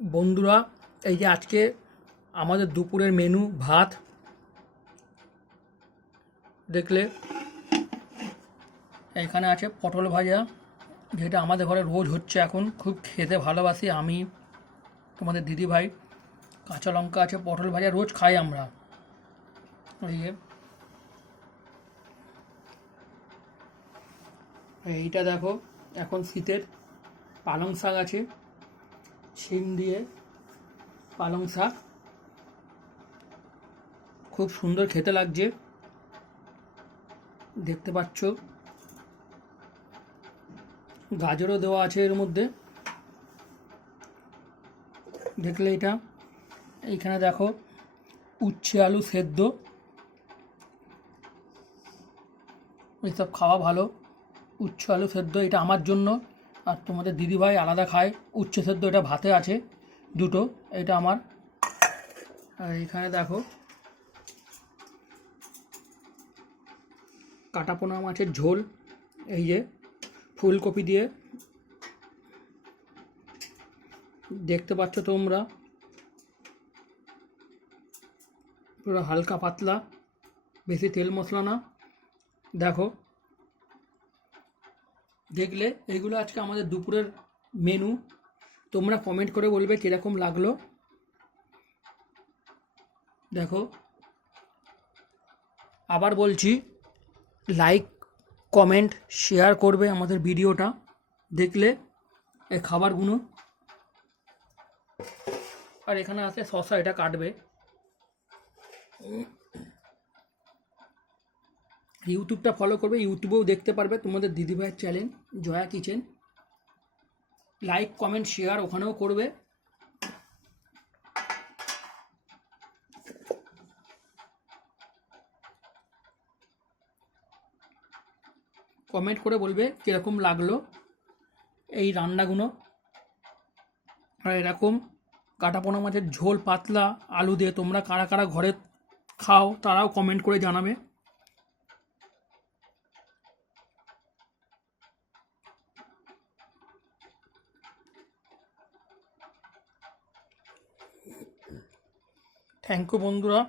বন্ধুরা, এই যে আজকে আমাদের দুপুরের মেনু ভাত দেখলে, এখানে আছে পটল ভাজা, যেটা আমাদের ঘরে রোজ হচ্ছে। এখন খুব খেতে ভালোবাসি আমি, তোমাদের দিদিভাই। কাঁচা লঙ্কা আছে, পটল ভাজা রোজ খাই আমরা। এই যে এইটা দেখো, এখন শীতের পালং শাক আছে, শিম দিয়ে পালং শাক, খুব সুন্দর খেতে লাগছে, দেখতে পাচ্ছ। গাজরও দেওয়া আছে এর মধ্যে, দেখলে এটা। এইখানে দেখো উচ্ছে আলু সেদ্ধ, এইসব খাওয়া ভালো। উচ্ছে আলু সেদ্ধ এটা আমার জন্য, আর তোমাদের দিদিভাই আলাদা খায়। উচ্ছে সেদ্ধ এটা ভাতে আছে দুটো, এটা আমার। আর এইখানে দেখো কাটাপোনা মাছের ঝোল, এই যে ফুলকপি দিয়ে, দেখতে পাচ্ছ তোমরা, পুরো হালকা পাতলা, বেশি তেল মশলা না। দেখো, দেখলে এইগুলো আজকে আমাদের দুপুরের মেনু। তোমরা কমেন্ট করে বলবে কীরকম লাগলো। দেখো, আবার বলছি, লাইক কমেন্ট শেয়ার করবে আমাদের ভিডিওটা দেখলে এই খাবারগুলো। আর এখানে আছে শসা, এটা কাটবে। ইউটিউবটা ফলো করবে, ইউটিউবেও দেখতে পারবে তোমাদের দিদিভাইয়ের channel Joya kitchen. Like comment share ওখানেও করবে। কমেন্ট করে বলবে কীরকম লাগলো এই রান্নাগুলো। আর এরকম কাটাপোনা মাছের ঝোল পাতলা আলু দিয়ে তোমরা কারা কারা ঘরে খাও, তারাও কমেন্ট করে জানাবে। থ্যাংক ইউ বন্ধুরা।